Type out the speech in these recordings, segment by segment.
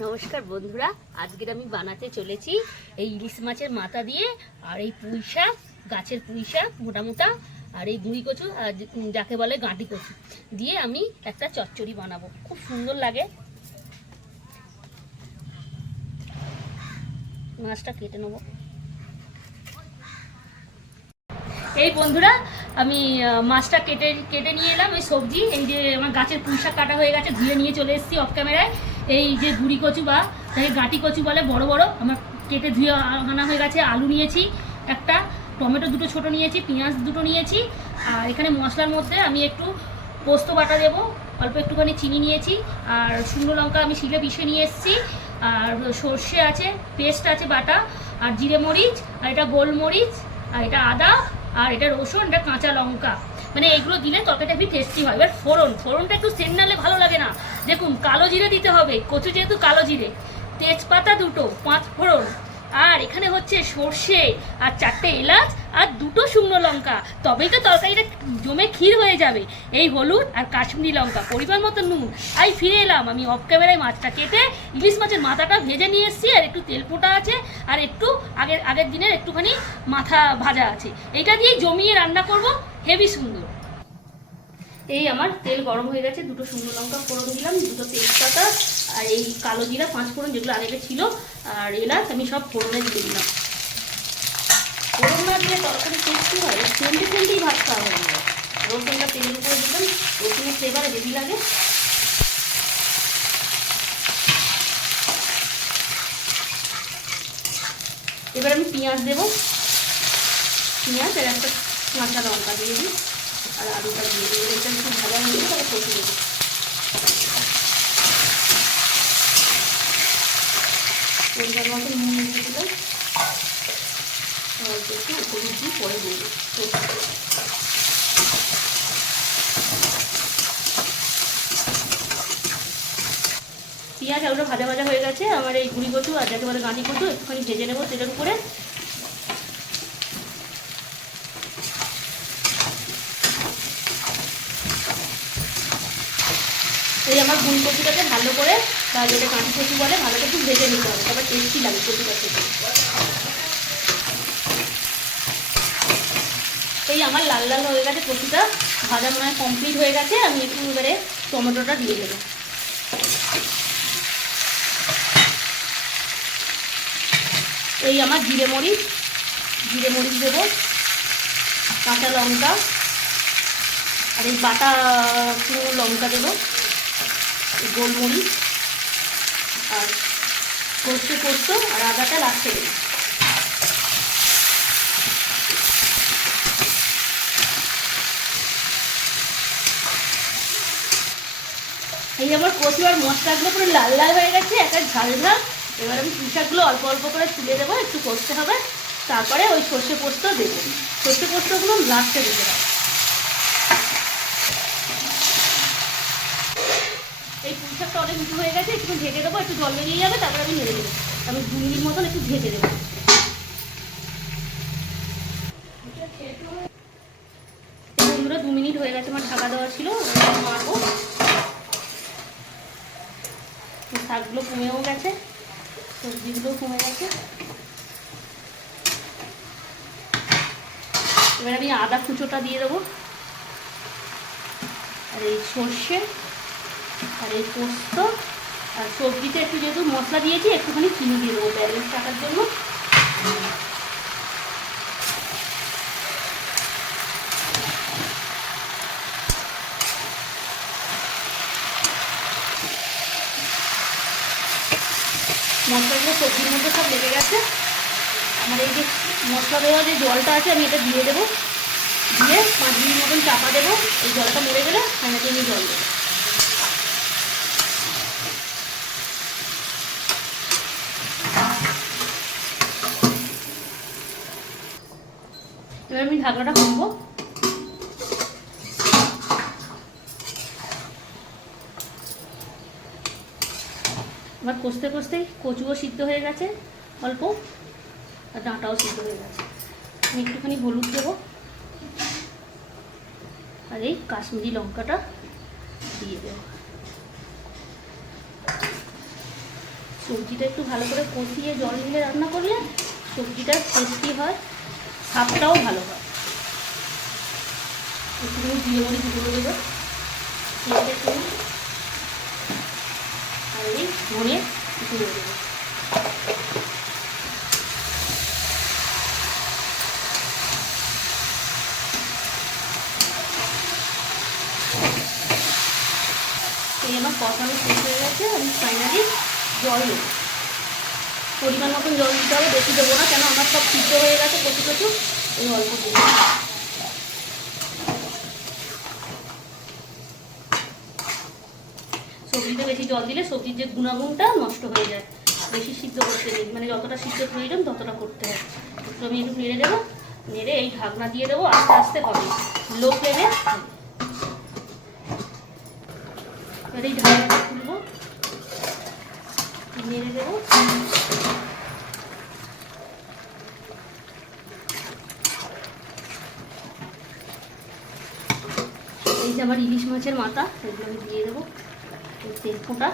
নমস্কার বন্ধুরা, আজকের আমি বানাতে চলেছি এই ইলিশ মাছের মাথা দিয়ে আর এই পুঁই শাক, গাছের পুঁই শাক মোটা মোটা আর এই গুঁড়ি কচু, আর যাকে বলে গাঁটি কচু দিয়ে আমি একটা চচ্চড়ি বানাবো। খুব সুন্দর লাগে। মাছটা কেটে নেব। এই বন্ধুরা, আমি মাছটা কেটে কেটে নিয়ে এলাম ওই সবজি, এই যে আমার গাছের পুঁই শাক কাটা হয়ে গেছে, ধুয়ে নিয়ে চলে এসেছি অফ ক্যামেরায় এই যে গুড়ি কচু বা তাকে গাঁটি কচু বলে, বড় বড়, আমার কেটে ধুয়ে আনা হয়ে গেছে, আলু নিয়েছি একটা, টমেটো দুটো ছোট নিয়েছি, পেঁয়াজ দুটো নিয়েছি, আর এখানে মশলার মধ্যে আমি একটু পোস্ত বাটা দেবো, অল্প একটুখানি চিনি নিয়েছি, আর শুকনো লঙ্কা আমি শিলে পিষে নিয়ে এসেছি, আর সর্ষে আছে, পেস্ট আছে বাটা, আর জিরে মরিচ, আর এটা গোলমরিচ, আর এটা আদা, আর এটা রসুন, এটা কাঁচা লঙ্কা। মানে এগুলো দিলে তরকারিটা খুবই টেস্টি হয়। এবার ফোড়ন, ফোড়নটা একটু সেন নালে ভালো লাগে না। দেখুন, কালো জিরে দিতে হবে, কচু যেহেতু কালো জিরে। তেজপাতা দুটো, পাঁচ ফোড়ন। আর এখানে হচ্ছে সর্ষে আর চারটে এলাচ আর দুটো শুকনো লঙ্কা। তবেই তো তরকারিটা জমে ক্ষীর হয়ে যাবে। এই হলুদ আর কাশ্মীরি লঙ্কা, পরিমাণ মতো নুন। আই, ফিরে এলাম। আমি অফ ক্যামেরায় মাছটা কেটে ইলিশ মাছের মাথাটা ভেজে নিয়ে এসেছি, আর একটু তেল ফোটা আছে, আর একটু আগের আগের দিনের একটুখানি মাথা ভাজা আছে। এটা দিয়েই জমিয়ে রান্না করব, হেভি সুন্দর। এই আমার তেল গরম হয়ে গেছে, দুটো শুকনো লঙ্কা ফোড়ন দিলাম, দুটো তেজপাতা আর এই কালো জিরা, পাঁচ ফোড়ন যেগুলো আগে ছিল, আর এলাচ আমি সব ফোড়নে দিয়ে দিলাম। ফোড়ন না দিলে তরকারি টেস্টি হয় সেন্টে সেন্টেই ভাত খাওয়া হয়ে। যায় রসুনটা তেলের উপরে দিলাম, রসুনের ফ্লেভার বেশি লাগে। এবার আমি পেঁয়াজ দেবো। পেঁয়াজ আর একটা কাঁচা লঙ্কা দিয়ে দিই। আর আলুটা দিয়ে দিই এটা একটু ভাজা হয়ে গেলে তাহলে কষে দেবো মতো নুন দিলাম অল্প একটু দিয়ে পরে দিই পেঁয়াজ আলুটা ভাজা ভাজা হয়ে গেছে। আমার এই গুঁড়ি কচু আর যাকে বলে গাঁটি কচু একটুখানি ভেজে নেব তেলের উপরে। এই আমার গুঁড়ি কচুটাকে ভালো করে তাহলে এটা কাঁচি কচু বলে, ভালো করে একটু ভেজে নিতে হবে। তারপর টেস্টি লাগে কচুটা খেতে। এই আমার লাল লাল হয়ে গেছে কচুটা ভাজা মনে হয় কমপ্লিট হয়ে গেছে, আমি একটু এবারে টমেটোটা দিয়ে দেবো। এই আমার জিরে মরিচ জিরে মরিচ দেবো, কাঁচা লঙ্কা, আর এই বাটা লঙ্কা দেবো। গোলমরিচ আর সর্ষে পোস্ত আর আদাটা লাস্টে দেবো এই আমার কচু আর মশলাগুলো পুরো লাল লাল হয়ে গেছে, একটা ঝাল ঝাল। এবার আমি পুঁশাকগুলো অল্প অল্প করে তুলে দেবো একটু কষতে হবে। তারপরে ওই সর্ষে পোস্ত দেবো। সর্ষে পোস্তগুলো লাস্টে দিতে হবে এই পুঁশাকটা অনেক হয়ে গেছে, একটু ঢেকে দেবো, একটু জল বেরিয়ে যাবে, তারপরে আমি নেড়ে দেবো। আমি দু মিনিট মতন একটু ভেজে দেবো। বন্ধুরা, দু মিনিট হয়ে গেছে, আমার ঢাকা দেওয়া ছিল শাকগুলো কমেও গেছে, সবজিগুলো কমে গেছে। এবার আমি আদা কুচোটা দিয়ে দেবো। আর এই সর্ষে। আর এই পোস্ত আর সবজিতে একটু যেহেতু মশলা দিয়েছি, একটুখানি চিনি দিয়ে দেবো ব্যালেন্স রাখার জন্য। মশলাগুলো সবজির মধ্যে সব লেগে গেছে। আমার এই যে মশলা দেওয়া যে জলটা আছে, আমি এটা দিয়ে দেবো। দিয়ে পাঁচ মিনিট মতন চাপা দেবো। এই জলটা মরে গেলে আমি নিয়ে জল দেবো। ঢাকনাটা খুলবো। এবার কষতে কষতে কচুও সিদ্ধ হয়ে গেছে, অল্প, আর ডাঁটাও সিদ্ধ হয়ে গেছে। আমি একটুখানি হলুদ দেবো। আর এই কাশ্মীরি লঙ্কাটা দিয়ে দেবো। সবজিটা একটু ভালো করে কষিয়ে জল ঢেলে রান্না করলে সবজিটা টেস্টি হয়, স্বাদটাও ভালো হয়। একটু জিরে মরিচ গুঁড়ো দেবো তেলটা একটু আর দেবো। এই আমার কষানো শেষ হয়ে গেছে, আমি ফাইনালি জল দেবো। পরিমাণ মতন জল দিতে হবে, বেশি দেবো না, কেন আমার সব সিদ্ধ হয়ে গেছে কচু কচু, এই অল্প দেবো সবজিতে বেশি জল দিলে সবজির যে গুণাগুণটা নষ্ট হয়ে যায়। বেশি সিদ্ধ করতে নেই। মানে যতটা সিদ্ধ প্রয়োজন ততটা করতে হয়। একটু আমি একটু নেড়ে দেবো। নেড়ে এই ঢাকনা দিয়ে দেবো। আস্তে আস্তে হবে। লো ফ্লেমে। এবার এই ঢাকনাটা খুলবো। নেড়ে দেবো। এই যে আমার ইলিশ মাছের মাথা, এগুলো আমি দিয়ে দেবো। তেল ফোঁটা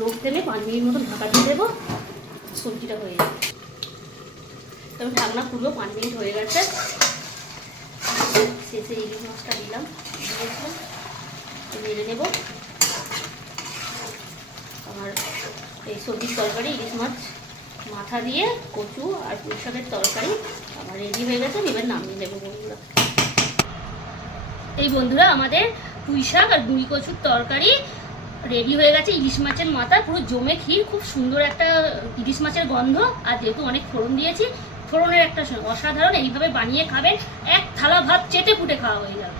লোক তেলে পাঁচ মিনিট মতো ঢাকা দেবো, সবজিটা হয়ে যাবে। তবে ঢাকনা খুলবো পাঁচ মিনিট হয়ে গেছে। শেষে ইলিশ মাছটা দিলাম, নেড়ে নেব। আমার এই সবজির তরকারি, ইলিশ মাছ। মাথা দিয়ে কচু আর পুঁই শাকের তরকারি আমার রেডি হয়ে গেছে, এবার নামিয়ে নেব বন্ধুরা। এই বন্ধুরা, আমাদের পুঁই শাক আর গুঁড়ি কচুর তরকারি রেডি হয়ে গেছে, ইলিশ মাছের মাথা, পুরো জমে ক্ষীর, খুব সুন্দর একটা ইলিশ মাছের গন্ধ, আর যেহেতু অনেক ফোড়ন দিয়েছি, ফোড়নের একটা অসাধারণ, এইভাবে বানিয়ে খাবেন, এক থালা ভাত চেটে ফুটে খাওয়া হয়ে যাবে।